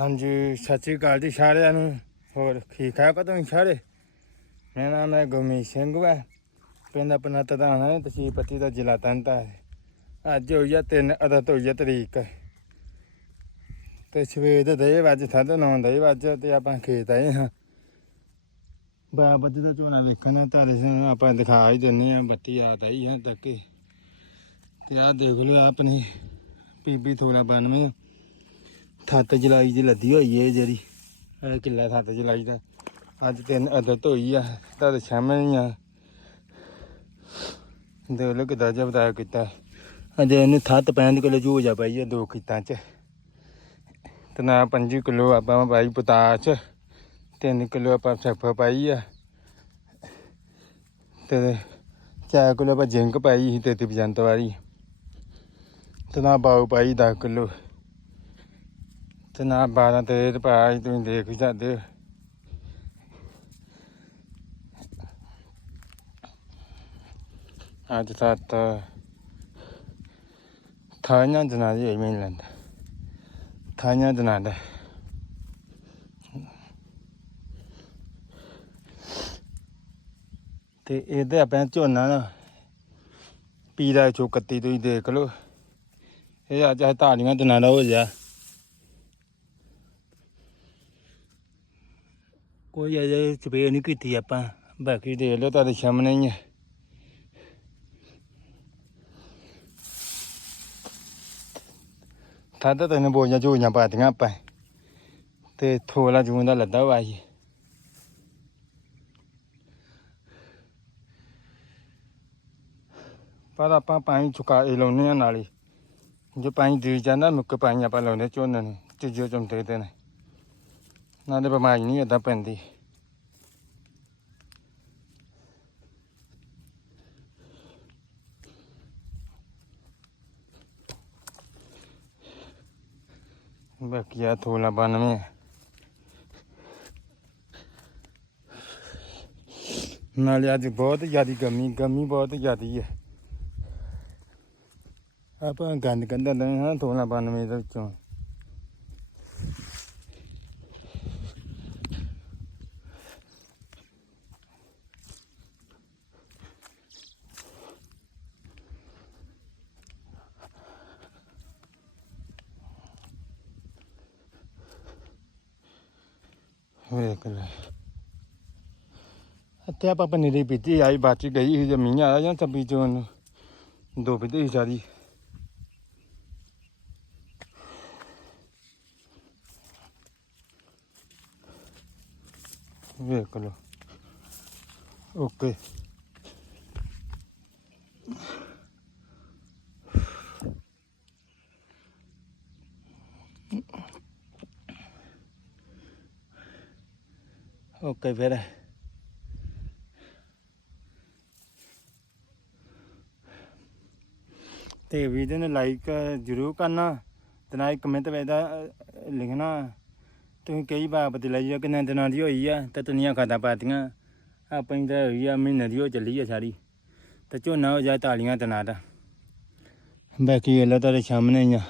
ਹਾਂਜੀ, ਸਤਿ ਸ਼੍ਰੀ ਅਕਾਲ ਜੀ ਸਾਰਿਆਂ ਨੂੰ। ਹੋਰ ਠੀਕ ਠਾਕ ਹੋ ਤੁਸੀਂ ਸਾਰੇ? ਮੇਰਾ ਨਾਮ ਹੈ ਗੁਰਮੀਤ ਸਿੰਘ ਵਾ। ਪਿੰਡ ਆਪਣਾ ਤਧਾਣਾ ਹੈ ਤਹਿਸੀਲ ਪੱਤੀ ਦਾ ਜ਼ਿਲ੍ਹਾ ਤੰਤਾ ਹੈ। ਅੱਜ ਹੋਈ ਆ ਤਿੰਨ ਅਦਤ, ਹੋਈ ਆ ਤਰੀਕ। ਤੇ ਸਵੇਰ ਦੇ ਦੇ ਵੱਜ, ਸਾਢੇ ਨੌ ਦੇ ਵੱਜ ਤੇ ਆਪਾਂ ਖੇਤ ਆਏ ਹਾਂ। ਬਾ ਬੱਜ ਦਾ ਝੋਨਾ ਵੇਖਣਾ ਤੁਹਾਡੇ ਸਾਹਮਣੇ ਆਪਾਂ ਦਿਖਾ ਹੀ ਦਿੰਨੇ ਆ ਬੱਤੀ ਆਤ ਆਈ ਹੈ ਤੱਕ ਹੀ। ਤੇ ਆਹ ਦੇਖ ਲਓ ਆਪਣੀ ਪੀਪੀ ਥੋੜਾ 92 ਥੱਤ ਜਲਾਈ ਦੀ ਲੱਦੀ ਹੋਈ ਏ ਜਿਹੜੀ। ਇਹ ਕਿੱਲਾ ਥੱਤ ਜਲਾਈ ਦਾ। ਅੱਜ ਤਿੰਨ ਅਦਤ ਹੋਈ ਆ ਤੁਹਾਡੇ ਸਾਹਮਣੇ ਹੀ ਆ। ਦੇਖ ਲਓ ਕਿਦਾਂ ਜਿਹਾ ਬਤਾਇਆ ਕੀਤਾ। ਅਜੇ ਇਹਨੂੰ ਥੱਤ 65 ਕਿਲੋ ਜੂਜਾ ਪਾਈ ਆ ਦੋ ਖੇਤਾਂ 'ਚ। ਤੇ ਨਾ 5 ਕਿਲੋ ਆਪਾਂ ਪਾਈ ਪਤਾਸ਼ 3 ਕਿਲੋ ਆਪਾਂ ਸਫਾ ਪਾਈ ਆ। ਤੇ 4 ਕਿਲੋ ਆਪਾਂ ਜਿੰਕ ਪਾਈ ਸੀ 33% ਵਾਲੀ। ਤੇ ਨਾ ਬਾਉ ਪਾਈ 10 ਕਿਲੋ। ਤੇ ਨਾ 12 ਤੇਰ ਪਾਈ ਤੁਸੀਂ ਦੇਖ ਹੀ ਸਕਦੇ ਹੋ। ਅੱਜ ਤੱਕ ਥਾਈਆਂ ਦਿਨਾਂ ਦੀ ਲੈਂਦਾ ਥਾਈਆਂ ਦਿਨਾਂ ਦਾ। ਤੇ ਇਹਦੇ ਆਪਾਂ ਝੋਨਾ ਨਾ ਪੀਲਾ ਚੋ ਕੱਤੀ ਤੁਸੀਂ ਦੇਖ ਲਓ। ਇਹ ਅੱਜ ਹਤਾਲੀਆਂ ਦਿਨਾਂ ਦਾ ਹੋ ਜਾ ਕੋਈ ਅਜੇ ਸਪੇਅਰ ਨਹੀਂ ਕੀਤੀ ਆਪਾਂ। ਬਾਕੀ ਦੇਖ ਲਓ ਤੁਹਾਡੇ ਸਾਹਮਣੇ ਹੀ ਹੈ ਥਾਦਾ ਤੈਨੂੰ ਬੋਝਾਂ ਝੂਝਾਂ ਪਾਤੀਆਂ ਆਪਾਂ। ਤੇ ਥੋਲਾ ਜੂਨ ਦਾ ਲੱਦਾ ਹੋਇਆ ਜੀ ਪਰ ਆਪਾਂ ਪਾਣੀ ਚੁਕਾ ਇਹ ਲਾਉਨੇ ਆ ਨਾਲੇ। ਜੇ ਪਾਣੀ ਦੇ ਜਾਂਦਾ, ਮੁੱਕ ਪਾਣੀ ਆਪਾਂ ਲਾਉਂਦੇ ਝੋਨੇ ਨੂੰ, ਤੀਜੇ ਚਮਤੇ ਤੇ ਨੇ ਨਾਲੇ ਬਿਮਾਰੀ ਨਹੀਂ ਏਦਾਂ ਪੈਂਦੀ। ਬਾਕੀ ਆ ਥੋਲਾ 92 ਨਾਲੇ ਅੱਜ ਬਹੁਤ ਜ਼ਿਆਦੀ ਗਮੀ ਗਰਮੀ ਬਹੁਤ ਜ਼ਿਆਦੀ ਹੈ। ਆਪਾਂ ਗੰਦ ਕੰਦਾ ਲੈ ਹਾਂ ਥੋਲਾ 92 ਦੇ ਵਿੱਚੋਂ। ਵੇਖ ਲੈ। ਇੱਥੇ ਆਪਾਂ ਪਨੀਰੀ ਪੀਤੀ ਆਈ ਬਚ ਗਈ ਸੀ, ਜੇ ਮੀਂਹ ਆਇਆ ਜਾਂ ਤੱਬੀ ਚੋਂ ਦੋ ਪੀਤੀ ਸੀ ਸਾਰੀ। ਵੇਖ ਲਓ। ਓਕੇ। ਓਕੇ ਫਿਰ ਤੇ ਵੀਡੀਓ ਨੂੰ ਲਾਈਕ ਜ਼ਰੂਰ ਕਰਨਾ ਤੇ ਨਾਲ ਕਮੈਂਟ ਵਿੱਚ ਲਿਖਣਾ। ਤੁਸੀਂ ਕਈ ਵਾਰ ਬਦਲਾਈ ਆ ਕਿੰਨੇ ਦਿਨਾਂ ਦੀ ਹੋਈ ਆ ਤੇ ਦੁਨੀਆ ਖਾਦਾ ਪਾਤੀਆਂ। ਆਪਣੀ ਤਾਂ ਹੋਈ ਆ, ਮਹੀਨੇ ਦੀ ਹੋ ਚੱਲੀ ਆ ਸਾਰੀ। ਤੇ ਝੋਨਾ ਹੋ ਜਾ ਤਾਲੀਆਂ ਦਿਨਾਂ ਦਾ ਬਾਕੀ ਅੱਲਾ ਤੁਹਾਡੇ ਸਾਹਮਣੇ ਹੀ ਆ।